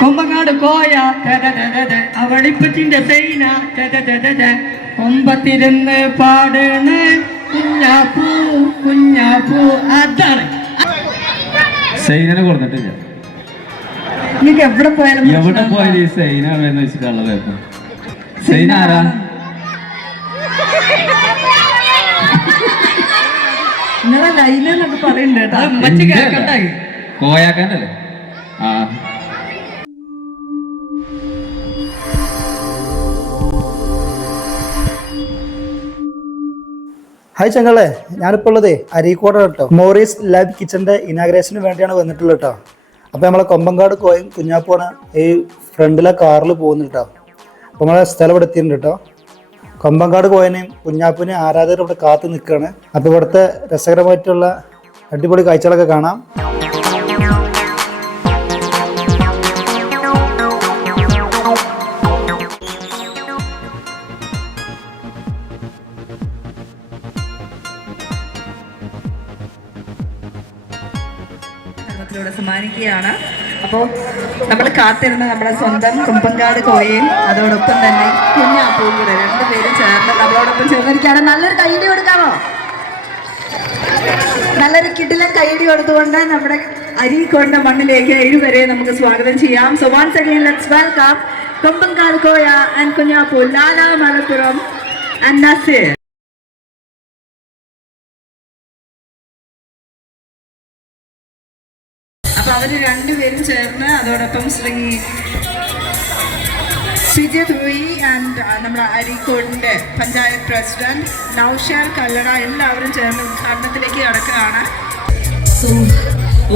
കൊമ്പങ്ങാട് കോയ. അവളിപ്പച്ചിന്റെ സൈന കൊമ്പത്തിരുന്ന് പാടണ്. കുഞ്ഞാപ്പൂ കുഞ്ഞാപ്പൂ അതാണ്. സൈനനെ കൊടുത്തിട്ടില്ല. നിങ്ങൾക്ക് എവിടെ പോയാലും എവിടെ പോയാലും ഈ സൈന എന്ന് വെച്ചിട്ടുള്ളത് സൈന ആരാ? നിങ്ങളെ ലൈല എന്നൊക്കെ പറയുന്നുണ്ട് കേട്ടോ. ഹായ് ചങ്ങളെ ഞാനിപ്പോൾ ഉള്ളതേ അരീക്കോട് കേട്ടോ. മോറീസ് ലൈവ് കിച്ചന്റെ ഇനാഗ്രേഷന് വേണ്ടിയാണ് വന്നിട്ടുള്ളത് കേട്ടോ. അപ്പോൾ നമ്മളെ കൊമ്പങ്കാട് കോയും കുഞ്ഞാപ്പോണ് ഈ ഫ്രണ്ടിലെ കാറിൽ പോകുന്നു കേട്ടോ. അപ്പോൾ നമ്മളെ സ്ഥലം ഇവിടെ എത്തിയിട്ടുണ്ട് കേട്ടോ. കൊമ്പങ്കാട് കോയനെയും കുഞ്ഞാപ്പിനെയും ആരാധകർ ഇവിടെ കാത്തു നിൽക്കുകയാണ്. അപ്പോൾ ഇവിടുത്തെ രസകരമായിട്ടുള്ള അടിപൊളി കാഴ്ചകളൊക്കെ കാണാം. ിലൂടെ സമ്മാനിക്കുകയാണ്. അപ്പോൾ നമ്മൾ കാത്തിരുന്ന നമ്മുടെ സ്വന്തം കുമ്പങ്കാട് കോയയും അതോടൊപ്പം തന്നെ കുഞ്ഞാപ്പൂവും കൂടെ രണ്ടുപേരും ചേർന്ന് നമ്മളോടൊപ്പം ചേർന്നിരിക്കുകയാണ്. നല്ലൊരു കൈയടി കൊടുക്കാമോ? നല്ലൊരു കിടിലൻ കൈയടി കൊടുത്തുകൊണ്ട് നമ്മുടെ അരീക്കോണ്ട മണ്ണിലേക്ക് ഏഴുവരെ നമുക്ക് സ്വാഗതം ചെയ്യാം. So once again let's welcome Kombankad Koya and Kunhappu Lala Malappuram and Naseer അവർ രണ്ടുപേരും ചേർന്ന് അതോടൊപ്പം ശ്രീ സിജിത് വി ആൻഡ് നമ്മുടെ അരീക്കോടിന്റെ പഞ്ചായത്ത് പ്രസിഡന്റ് നൌഷാർ കല്ലട എല്ലാവരും ചേർന്ന് ഉദ്ഘാടനത്തിലേക്ക് കടക്കുകയാണ്.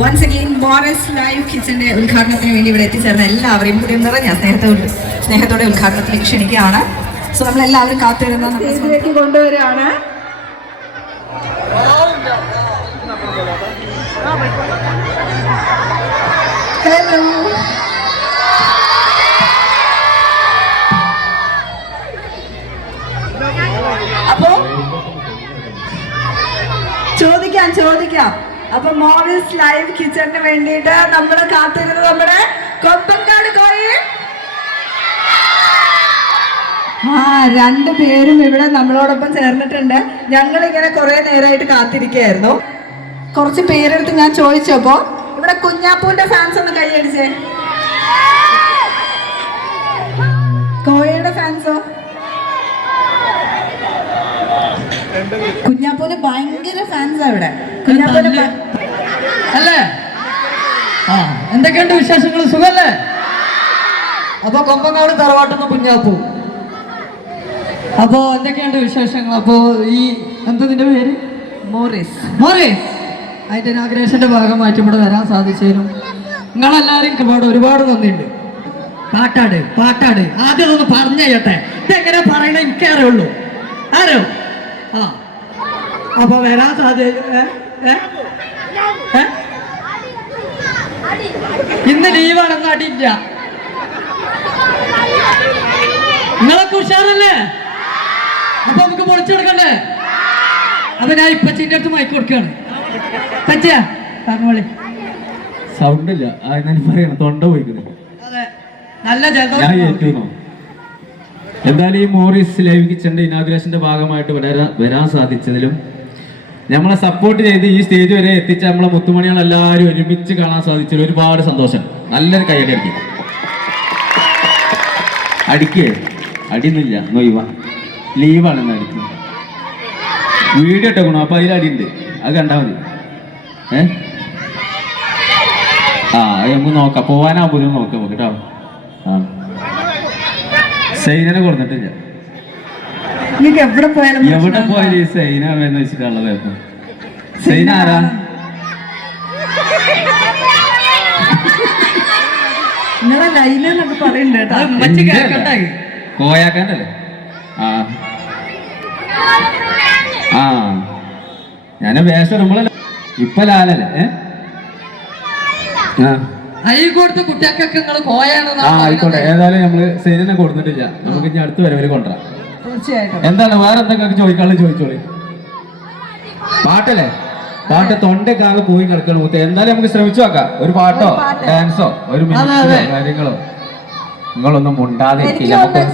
വൺസ് അഗെയിൻ മോറസ് ലൈവ് കിച്ചന്റെ ഉദ്ഘാടനത്തിന് വേണ്ടി ഇവിടെ എത്തിച്ചേർന്ന എല്ലാവരെയും കൂടി നിറഞ്ഞ സ്നേഹത്തോട് സ്നേഹത്തോടെ ഉദ്ഘാടനത്തിലേക്ക് ക്ഷണിക്കുകയാണ്. സോ നമ്മളെല്ലാവരും കാത്തിരുന്ന കൊണ്ടുവരികയാണ്. ഹലോ. അപ്പോ ചോദിക്കാം ചോദിക്കാം. അപ്പൊ മോറിസ് ലൈവ് കിച്ചണിന് വേണ്ടിയിട്ട് നമ്മൾ കാത്തിരുന്നത് നമ്മുടെ കൊമ്പങ്കാട് കോയി. ആ രണ്ടു പേരും ഇവിടെ നമ്മളോടൊപ്പം ചേർന്നിട്ടുണ്ട്. ഞങ്ങൾ ഇങ്ങനെ കുറെ നേരമായിട്ട് കാത്തിരിക്കുകയായിരുന്നു. കുറച്ച് പേരെടുത്ത് ഞാൻ ചോദിച്ചപ്പോ ഇവിടെ കുഞ്ഞാപ്പൂന്റെ ഫാൻസ് ഒന്ന് കൈയടിച്ചേ കോയയുടെ ഫാൻസോ കുഞ്ഞാപ്പൂന് ഭയങ്കര ഫാൻസാ ഇവിടെ. കുഞ്ഞാപ്പൂന് അല്ലേ? ആ എന്തൊക്കെയുണ്ട് വിശേഷങ്ങൾ സുഖല്ലേ? അപ്പൊ കൊമ്പങ്ങാട് തറവാട്ടുന്ന കുഞ്ഞാപ്പൂ. അപ്പോ എന്തൊക്കെയുണ്ട് വിശേഷങ്ങൾ അപ്പോ ഈ എന്തതിന്റെ പേര്? മോറിസ്. മോറീസ്? അതിന്റെ ഭാഗം ഭാഗമായിട്ട് ഇവിടെ വരാൻ സാധിച്ചതിനും നിങ്ങളെല്ലാവരും ഇവിടെ ഒരുപാട് നന്ദിയുണ്ട്. പാട്ടാട് പാട്ടാട്. ആദ്യം അതൊന്ന് പറഞ്ഞു ഇതെങ്ങനെ പറയണ എനിക്ക് അറിയുള്ളൂ ആരോ? ആ. അപ്പൊ വരാൻ സാധ്യത? ഇന്ന് ലീവാണെന്ന് അടിയില്ല നിങ്ങളൊക്കെ ഉഷാറല്ലേ? അപ്പൊ നമുക്ക് പൊളിച്ചു കൊടുക്കണ്ടേ അപ്പൊ ഞാൻ ഇപ്പച്ചിന്റെ അടുത്ത് മയക്ക് പറ്റിയ പറഞ്ഞോളി. സൗണ്ട് ഇല്ല പറയണം. തൊണ്ട പോയിക്കുന്നത് നല്ല ഞാൻ എന്തായാലും ഈ മോറിസ് ലൈവ് കിച്ചന്റെ ഇനാഗ്രേഷന്റെ ഭാഗമായിട്ട് വരാ- വരാൻ സാധിച്ചതിലും നമ്മളെ സപ്പോർട്ട് ചെയ്ത് ഈ സ്റ്റേജ് വരെ എത്തിച്ച നമ്മളെ മുത്തുമണികൾ എല്ലാവരും ഒരുമിച്ച് കാണാൻ സാധിച്ചതിൽ ഒരുപാട് സന്തോഷം. നല്ലൊരു കൈയടി അടിക്കും. അടിക്കേ. അടിയൊന്നുമില്ല. നൊയ്വ ലീവാണ് ഇന്ന് അടിക്കുന്നത് വീഡിയോ ഇട്ടേക്കണോ? അപ്പൊ അതിൽ അടിയുണ്ട് അത് കണ്ടാ മതി. ഏ? ആ അത് നമുക്ക് നോക്കാം. പോവാനാകുമ്പോൾ നോക്കാം നമുക്ക് കേട്ടോ. ആ. സൈനനെ കൊടുത്തിട്ടില്ല. എവിടെ പോയാലും എവിടെ പോയാലും ഈ സൈന എന്ന് വെച്ചിട്ടുള്ളത് ഇപ്പൊ സൈന ആരാ? നിങ്ങളെ ലൈല എന്നൊക്കെ പറയുന്നുണ്ട് ഉമ്മച്ചി എന്റെ കേൾക്കണ്ടേ അല്ല. കോയാക്കാന്റെ അല്ലേ ആ. ആ. ഞാൻ വേഷം നമ്മളല്ല ഇപ്പൊ ലാലല്ലേ? ആ. അയി കൊടുത്ത് കുട്ടികൾക്കൊക്കെ നിങ്ങൾ കോയാണെന്നാ ആ ആയിക്കോട്ടെ. ഏതായാലും നമ്മൾ സേനനെ കൊടുത്തിട്ടില്ല. നമുക്ക് ഇനി അടുത്ത വരവര് കൊണ്ടുവരാം. തീർച്ചയായിട്ടും. എന്താണ്? വേറെ എന്തൊക്കെ ചോദിക്കാളെ ചോദിച്ചോളി. പാട്ടല്ലേ? പാട്ട് തൊണ്ടക്കാകെ പോയി കിടക്കണം മുത്തേ. എന്തായാലും നമുക്ക് ശ്രമിച്ചു നോക്കാം. ഒരു പാട്ടോ? ഡാൻസോ? ഒരു മിനിറ്റോ. കാര്യങ്ങളോ? നിങ്ങളൊന്നും മുണ്ടാതെ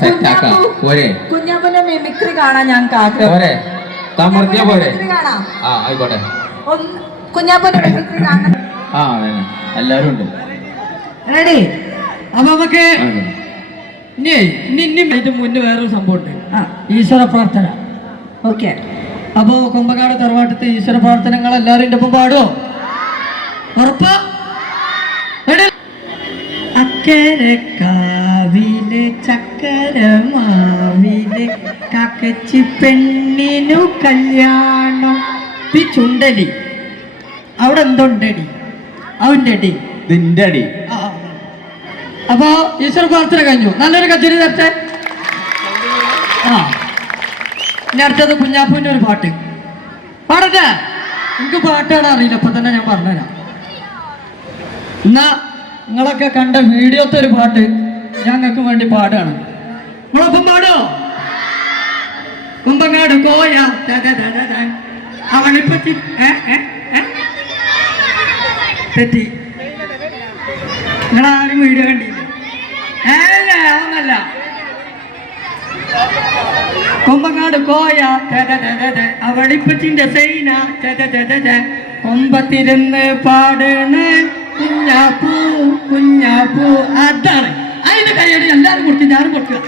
സെറ്റ് ആക്കാം പോരെ. കുഞ്ഞാപ്പന്റെ മിമിക്രി കാണാൻ ഞങ്ങൾക്ക് ആഗ്രഹം. താമർത്തിയാ പോരെ. ആ ആയിക്കോട്ടെ. കുഞ്ഞാപ്പന്റെ ആ എല്ലാരും ഉണ്ട്. റെഡി. അപ്പൊ നമുക്ക്. ഇനി ഇനി മുന്നേ വേറൊരു സംഭവം ഉണ്ട്. ആ ഈശ്വര പ്രാർത്ഥന. ഓക്കെ. അപ്പോ കുമ്പകാട് തറവാട്ടത്തെ ഈശ്വര പ്രാർത്ഥനകൾ എല്ലാവരും ഒപ്പം പാടുമോ ഉറപ്പാ? അക്കരക്കാവിലെ അക്കരെ കാവിലെ ചക്കര മാവിലെ കാക്കച്ചി പെണ്ണിനു കല്യാണം. ഈ ചുണ്ടടി. അവിടെ എന്തുണ്ടടി? അവന്റെ അടി. നിന്റെ അടി. അപ്പോ ഈശ്വര പ്രാർത്ഥന കഴിഞ്ഞു. നല്ലൊരു കച്ചേരി തരട്ടെ ആ. ഇനി അടുത്തത് ഒരു പാട്ട്. പാടട്ടെ? എനിക്ക് പാട്ടാണ് അറിയില്ല. അപ്പൊ തന്നെ ഞാൻ പറഞ്ഞുതരാം. എന്നാ നിങ്ങളൊക്കെ കണ്ട വീഡിയോത്തെ ഒരു പാട്ട് ഞങ്ങൾക്ക് വേണ്ടി പാടാണ് നിങ്ങളൊപ്പം പാടോ കുമ്പങ്ങാട് കോയ ഏ തെറ്റി. നിങ്ങളാരും വീഡിയോ കണ്ടില്ല? ഏല്ല അവന്നല്ല കൊമ്പങ്ങാട് കോയ. അവളിപ്പച്ചിന്റെ സൈന. കൊമ്പത്തിരുന്ന് പാടണ്. കുഞ്ഞാപ്പൂ കുഞ്ഞാപ്പൂ. അതാണ്. അതിന്റെ കൈയടി എല്ലാവരും കൊടുക്കും ഞാനും കൊടുക്കുക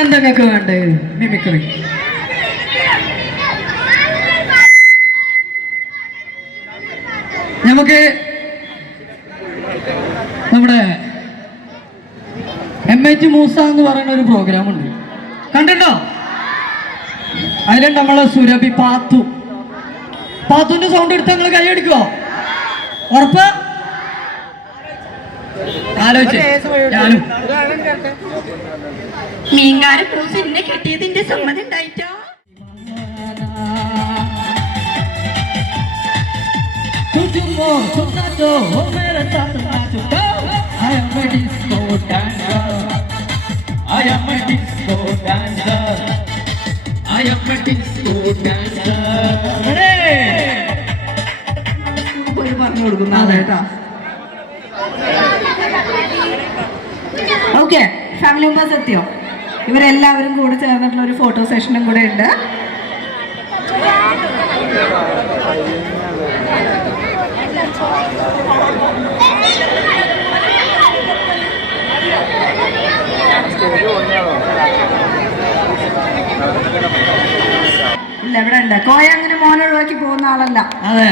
എന്തൊക്കെ വേണ്ടേ? മിമിക്രി. നമുക്ക് നമ്മുടെ എം എ ടി മൂസ എന്ന് പറയുന്ന ഒരു പ്രോഗ്രാം ഉണ്ട്. കണ്ടിട്ടോ അതിലുണ്ട് നമ്മളെ സുരഭി പാത്തു. പാത്തുന്റെ സൗണ്ട് എടുത്ത് നിങ്ങൾ കൈയടിക്കുവോ ഉറപ്പ്? മീൻകാര പൂസ് എന്നെ കെട്ടിയതിന്റെ സമ്മതം ഉണ്ടായിട്ടോ? ചുറ്റുമോ ചുറ്റാറ്റോ മേരെ സാത്ത് നാച്ചുട്ടോ I am a disco dancer. I am a disco dancer. I am a disco dancer. പോയി പറഞ്ഞു കൊടുക്കുന്ന കേട്ടോ. ഓക്കെ ഫാമിലി മെമ്പേഴ്സ് എത്തിയോ? ഇവരെല്ലാവരും കൂടെ ചേർന്നിട്ടുള്ള ഒരു ഫോട്ടോ സെഷനും കൂടെ ഉണ്ട്. ഇല്ല ഇവിടെ ഉണ്ട്. കോയ അങ്ങനെ മോനെ ഒഴിവാക്കി പോകുന്ന ആളല്ല. അതെ.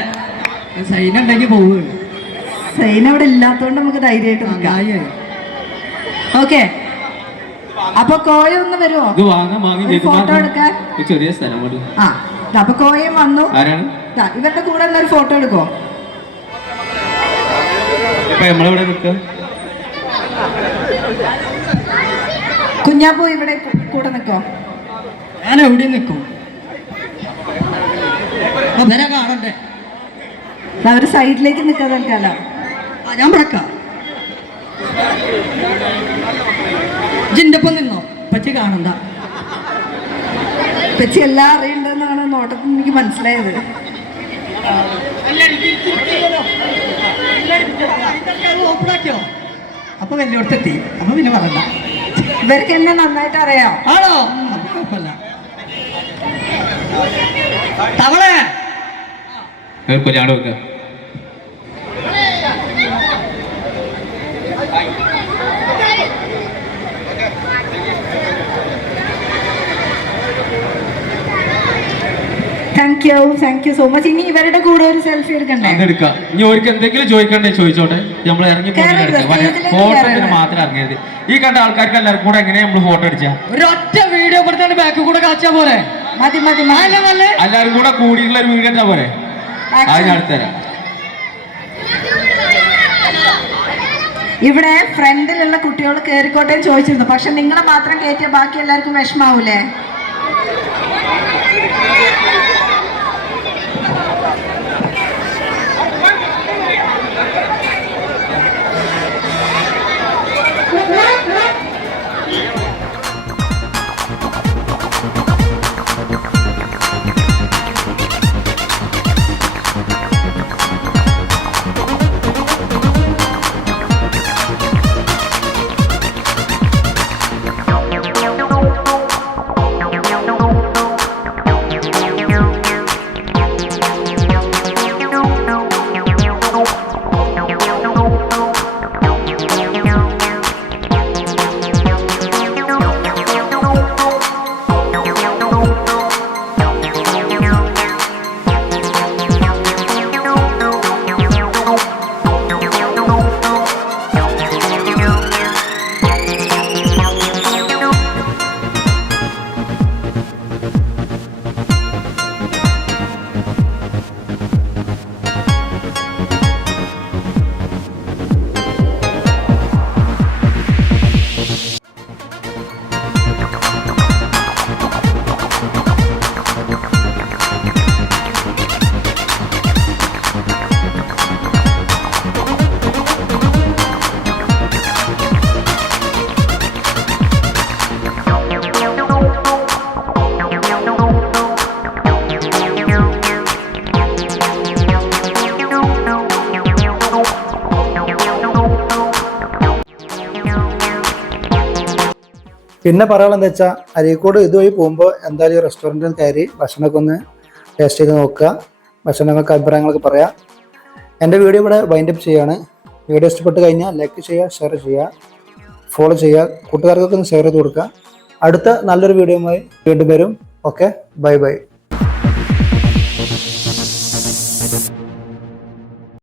സൈന ഉണ്ടെങ്കിൽ പോവുകയാണ്. സൈൻ അവിടെ ഇല്ലാത്തോണ്ട് നമുക്ക് ധൈര്യമായിട്ട് നിൽക്കാം. ഓക്കെ. അപ്പൊ കോയ ഒന്ന് വരുമോ ഫോട്ടോ എടുക്കാൻ? ഒരു ചെറിയ സ്ഥലം ആ അപ്പൊ കോയും വന്നു. ഇവരുടെ കൂടെ എന്നൊരു ഫോട്ടോ എടുക്കോ? കുഞ്ഞാപ്പൂ ഇവിടെ കൂടെ നിക്കോ ഞാൻ എവിടെ നിൽക്കും. അവർ സൈഡിലേക്ക് നിൽക്കാൻ തൽക്കാലം ഞാൻ പറക്കാം ജിന്റെ ഒപ്പം നിന്നോ? പച്ചി കാണണ്ട. പച്ചി എല്ലാം അറിയണ്ടെന്നാണ് നോട്ടത്തിൽ എനിക്ക് മനസ്സിലായത്. അപ്പൊ വലിയോടത്തെത്തി അപ്പൊ പിന്നെ പറയണ്ട. ഇവർക്ക് എന്നെ നന്നായിട്ട് അറിയാം. ആണോ? തവളേ കുഴപ്പമില്ല. തവളെ. കൊല്ലാട് വെക്കുക thank you thank you so much ഇനി ഇവരുടെ കൂടെ ഒരു സെൽഫി എടുക്കണ്ടേ? അതെടുക്കാം ഇനി ഓർക്ക് എന്തെങ്കിലും ചോദിക്കണ്ടേ? ചോദിച്ചോട്ടെ. നമ്മൾ ഇറങ്ങി ഫോട്ടോ. മാത്രം ഇറങ്ങരുത്. ഈ കണ്ട ആൾക്കാർക്ക് എല്ലാവർക്കും കൂടെ എങ്ങനെയാ നമ്മൾ ഫോട്ടോ അടിച്ചാ? ഒരൊറ്റ വീഡിയോ കൊടുത്താണ് ബാക്കിൽ കൂടെ കാച്ചാ പോരെ? മതി മതി എല്ലാവരും കൂടെ കൂടിയിട്ടുള്ള ഒരു വീഡിയോ പോരെ? അത് ഞാൻ എടുത്തരാം ഇവിടെ ഫ്രണ്ടിലുള്ള കുട്ടികൾ കയറിക്കോട്ടെ ചോദിച്ചിരുന്നു. പക്ഷെ നിങ്ങളെ മാത്രം കയറ്റിയ ബാക്കി എല്ലാവർക്കും വിഷമാവൂലേ? പിന്നെ പറയാനുള്ളത് വെച്ചാൽ അരീക്കോട് ഇതുവഴി പോകുമ്പോൾ എന്തായാലും റെസ്റ്റോറന്റിൽ കയറി ഭക്ഷണമൊക്കെ ഒന്ന് ടേസ്റ്റ് ചെയ്ത് നോക്കുക. ഭക്ഷണങ്ങൾക്ക് അഭിപ്രായങ്ങളൊക്കെ പറയാം. എന്റെ വീഡിയോ ഇവിടെ വൈൻഡപ്പ് ചെയ്യാണ്. വീഡിയോ ഇഷ്ടപ്പെട്ട് കഴിഞ്ഞാൽ ലൈക്ക് ചെയ്യുക ഷെയർ ചെയ്യുക ഫോളോ ചെയ്യുക. കൂട്ടുകാർക്കൊക്കെ ഒന്ന് ഷെയർ ചെയ്ത് കൊടുക്കുക. അടുത്ത നല്ലൊരു വീഡിയോയുമായി വീണ്ടും വരും. Okay bye bye